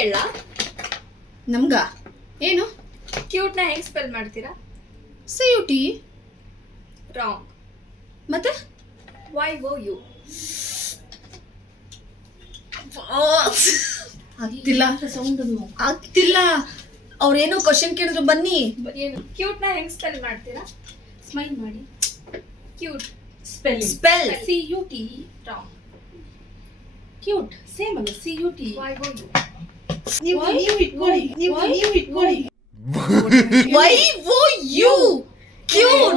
ಕೇಳಲಾ? ನಮ್ಗ ಏನು ಕ್ಯೂಟ್ ನ ಹೆಂಗ್ ಸ್ಪೆಲ್ ಮಾಡ್ತೀರಾ? CUT wrong. ಮತ್ತೆ YOU. ಆಗ್ತಿಲ್ಲ. ಅವ್ರೇನೋ ಕ್ವಶನ್ ಕೇಳಿದ್ರು ಬನ್ನಿ. ಏನು ಕ್ಯೂಟ್ ನ ಹೆಂಗ್ ಸ್ಪೆಲ್ ಮಾಡ್ತೀರಾ? ಸ್ಮೈಲ್ ಮಾಡಿ. Cute spell CUT. Wrong. Cute same ಅಲ್ಲ CUT. YOU. ನೀವು ಇಟ್ಕೊಳ್ಳಿ. YOU cute.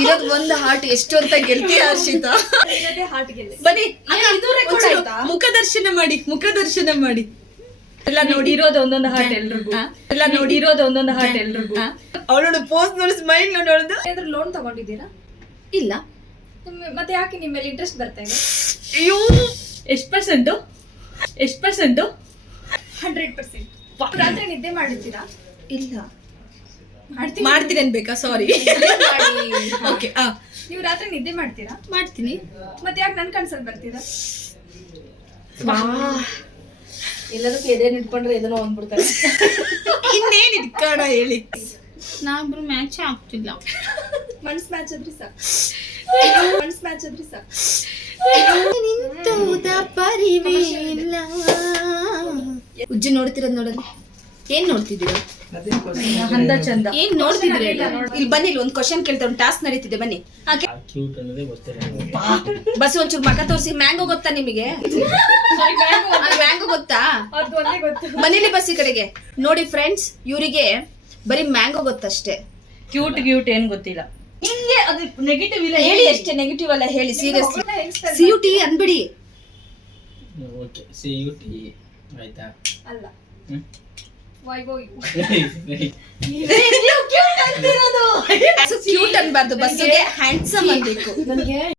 ಇರೋದ್ ಒಂದು ಹಾರ್ಟ್ ಎಷ್ಟು ಅಂತ ಗೆಲ್ತೀಯ ಹರ್ಷಿತಾ? ಇರೋದೇ ಹಾರ್ಟ್ ಗೆಲ್ಲೆ. ಬನ್ನಿ ಇದು record ಆಯ್ತಾ? ಮುಖದರ್ಶನ ಮಾಡಿ ಎಲ್ಲ ನೋಡಿ ಇರೋದು ಒಂದೊಂದು ಹಾರ್ಟ್ ಎಲ್ರಿಗೂ. ಎಲ್ಲ ನೋಡಿ ಇರೋದು ಒಂದೊಂದು ಹಾರ್ಟ್ ಎಲ್ರಿಗೂ. ಅವಳು ಪೋಸ್ ನೋಡಿ ಸ್ಮೈಲ್ ನೋಡೋದು. ಏನಾದ್ರೂ ಲೋನ್ ತಗೊಂಡಿದ್ದೀರಾ? ಇಲ್ಲ. ಮತ್ತೆ ಯಾಕೆ ನಿಮ್ಮ ಮೇಲೆ ಇಂಟ್ರೆಸ್ಟ್ ಬರ್ತಾ ಇದೆ? ಅಯ್ಯೋ ಎಷ್ಟು ಪರ್ಸೆಂಟು? 100%. ರಾತ್ರಿ ನಿದ್ದೆ ಮಾಡಿದ್ದೀರಾ? ಇಲ್ಲ ಮಾಡ್ತೀನಿ ಅನ್ಬೇಕಾ? ಸಾರಿ. ಓಕೆ ನೀವು ರಾತ್ರಿ ನಿದ್ದೆ ಮಾಡ್ತೀರಾ? ಮಾಡ್ತೀನಿ. ಮತ್ತೆ ಯಾಕೆ ನನ್ ಕನ್ಸಲ್ಲಿ ಬರ್ತೀರಾ? ಎಲ್ಲದಕ್ಕೂ ಎದೆ ನಿಂತ್ಕೊಂಡ್ರೆ ಎದನೋ ಅಂದ್ಬಿಡ್ತಾರೆ. ಇನ್ನೇನ್ ಇಟ್ಕೋಣ ಹೇಳಿ. ನಾವಿಬ್ರು ಮ್ಯಾಚ್ ಆಗ್ತಿಲ್ಲ. ಮನ್ಸ್ ಮ್ಯಾಚ್ ಆದ್ರೆ ಸಾಕು. ಉಜ್ಜಿ ನೋಡ್ತಿರೋದ್ ನೋಡಲ್ಲಿ. ಏನ್ ನೋಡ್ತಿದ್ದೀರಾ? ಅಂದ ಚಂದ. ಏನ್ ನೋಡ್ತಿದ್ರಿ? ಇಲ್ಲಿ ಬನ್ನಿ, ಇಲ್ಲಿ ಒಂದು ಕ್ವಶನ್ ಕೇಳ್ತಾರೆ, ಒಂದು ಟಾಸ್ಕ್ ನಡೀತಿದೆ, ಬನ್ನಿ. ಬಸ್ ಒಂಚೂರು ಮಕ ತೋರಿಸಿ. ಮ್ಯಾಂಗೋ ಗೊತ್ತಾ ನಿಮಗೆ? ಮ್ಯಾಂಗೋ ಗೊತ್ತಾ? ಅದು ಒಂದೇ ಗೊತ್ತು. ಮನೇಲಿ ಬಸ್ ಈ ಕಡೆಗೆ ನೋಡಿ ಫ್ರೆಂಡ್ಸ್, ಇವರಿಗೆ ಬರೀ ಮ್ಯಾಂಗೋ ಗೊತ್ತಷ್ಟೇ. ಕ್ಯೂಟ್ ಏನ್ ಗೊತ್ತಿಲ್ಲ. ಹಿಂಗೆ ಅದು ನೆಗೆಟಿವ್ ಇಲ್ಲ. ಹೇಳಿ ಅಷ್ಟೇ, ನೆಗೆಟಿವ್ ಅಲ್ಲ ಹೇಳಿ. ಸೀರಿಯಸ್ಲಿ ಹೆಂಗ್ spell CUT ಅನ್ಬಿಡಿ. ಓಕೆ CUT ಆಯ್ತಾ? ಅಲ್ಲ. ಹ್ಮ್. YOU. ಕ್ಯೂಟ್ ಅನ್ಬಾರ್ದು, ಬಸ್ಸಿಗೆ ಹ್ಯಾಂಡ್ಸಮ್ ಅನ್ಬೇಕು. ನನಗೆ